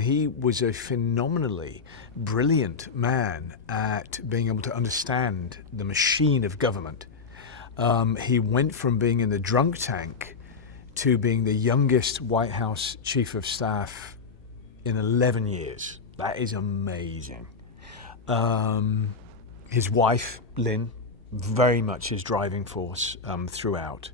He was a phenomenally brilliant man at being able to understand the machine of government. He went from being in the drunk tank to being the youngest White House chief of staff in 11 years. That is amazing. His wife, Lynn, very much his driving force throughout.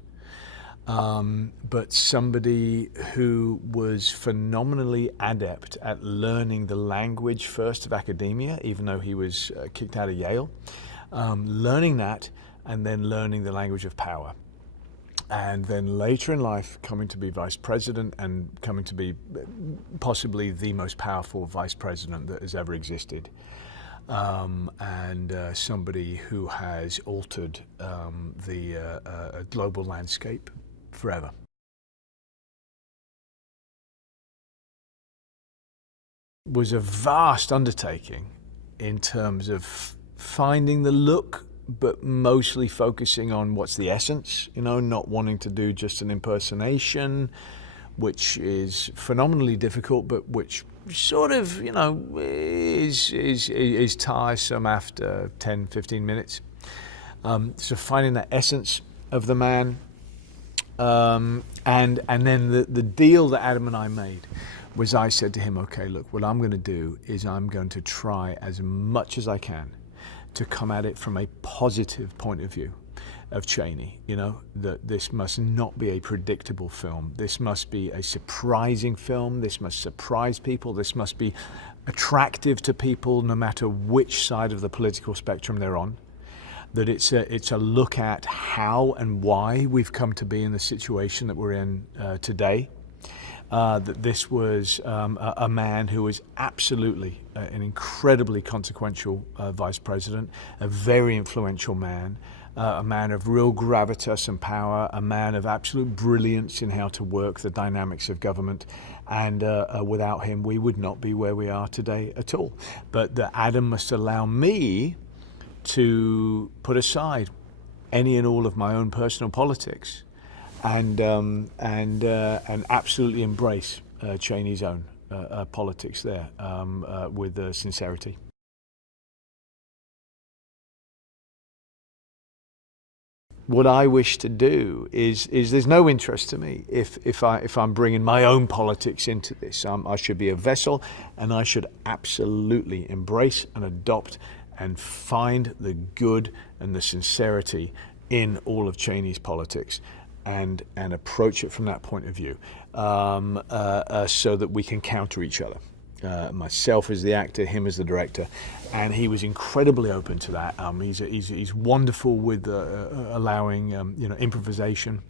But somebody who was phenomenally adept at learning the language first of academia, even though he was kicked out of Yale, learning that and then learning the language of power. And then later in life coming to be vice president and coming to be possibly the most powerful vice president that has ever existed. And somebody who has altered the global landscape forever. It was a vast undertaking in terms of finding the look, but mostly focusing on what's the essence, not wanting to do just an impersonation, which is phenomenally difficult, but which sort of, is tiresome after 10, 15 minutes. So finding that essence of the man. And then the deal that Adam and I made was I said to him, okay, look, what I'm going to do is I'm going to try as much as I can to come at it from a positive point of view of Cheney, that this must not be a predictable film. This must be a surprising film. This must surprise people. This must be attractive to people no matter which side of the political spectrum they're on. That it's a look at how and why we've come to be in the situation that we're in today. That this was a man who was absolutely an incredibly consequential vice president, a very influential man, a man of real gravitas and power, a man of absolute brilliance in how to work the dynamics of government. And without him, we would not be where we are today at all. But that Adam must allow me to put aside any and all of my own personal politics and absolutely embrace Cheney's own politics there with sincerity. What I wish to do is there's no interest to me if I'm bringing my own politics into this. I should be a vessel, and I should absolutely embrace and adopt and find the good and the sincerity in all of Cheney's politics and approach it from that point of view so that we can counter each other. Myself as the actor, him as the director, and he was incredibly open to that. He's wonderful with allowing improvisation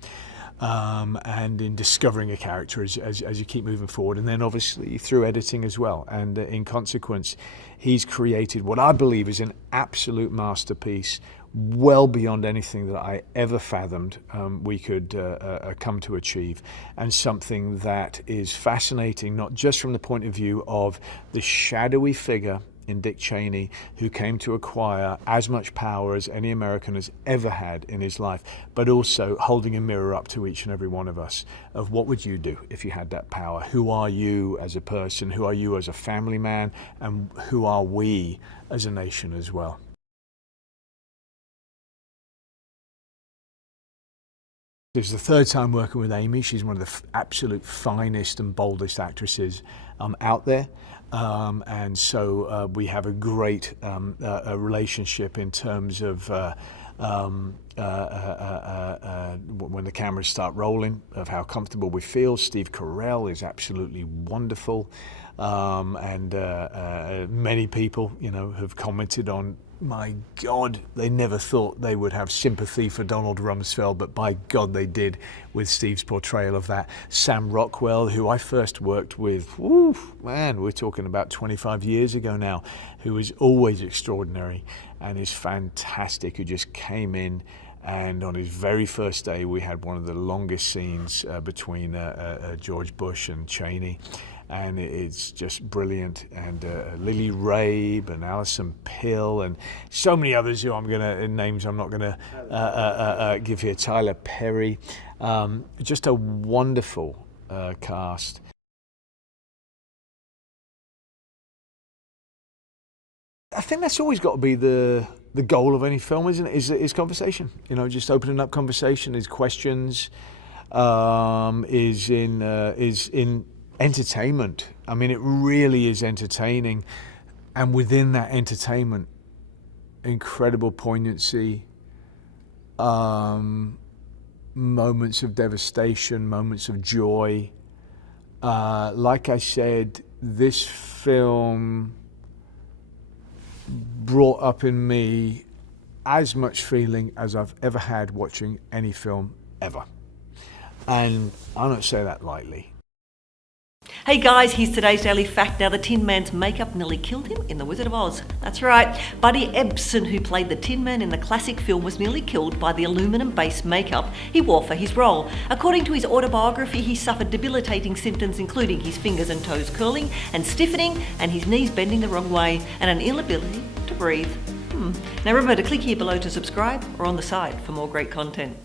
and in discovering a character as you keep moving forward, and then obviously through editing as well. And in consequence, he's created what I believe is an absolute masterpiece, well beyond anything that I ever fathomed we could come to achieve, and something that is fascinating, not just from the point of view of the shadowy figure in Dick Cheney, who came to acquire as much power as any American has ever had in his life, but also holding a mirror up to each and every one of us of what would you do if you had that power? Who are you as a person? Who are you as a family man? And who are we as a nation as well? This is the third time working with Amy. She's one of the absolute finest and boldest actresses out there. And so we have a great relationship in terms of when the cameras start rolling, of how comfortable we feel. Steve Carell is absolutely wonderful. And many people, have commented on, my God, they never thought they would have sympathy for Donald Rumsfeld, but by God they did with Steve's portrayal of that. Sam Rockwell, who I first worked with, we're talking about 25 years ago now, who is always extraordinary and is fantastic, who just came in, and on his very first day we had one of the longest scenes between George Bush and Cheney. And it's just brilliant. And Lily Rabe and Alison Pill and so many others who names I'm not gonna give here. Tyler Perry, just a wonderful cast. I think that's always got to be the goal of any film, isn't it? Is conversation. You know, just opening up conversation, is questions, is in entertainment. I mean, it really is entertaining, and within that entertainment, incredible poignancy, moments of devastation, moments of joy. Like I said, this film brought up in me as much feeling as I've ever had watching any film ever. And I don't say that lightly. Hey guys, here's today's daily fact. Now, the Tin Man's makeup nearly killed him in The Wizard of Oz. That's right, Buddy Ebsen, who played the Tin Man in the classic film, was nearly killed by the aluminum-based makeup he wore for his role. According to his autobiography, he suffered debilitating symptoms including his fingers and toes curling and stiffening, and his knees bending the wrong way, and an inability to breathe. Now remember to click here below to subscribe, or on the side for more great content.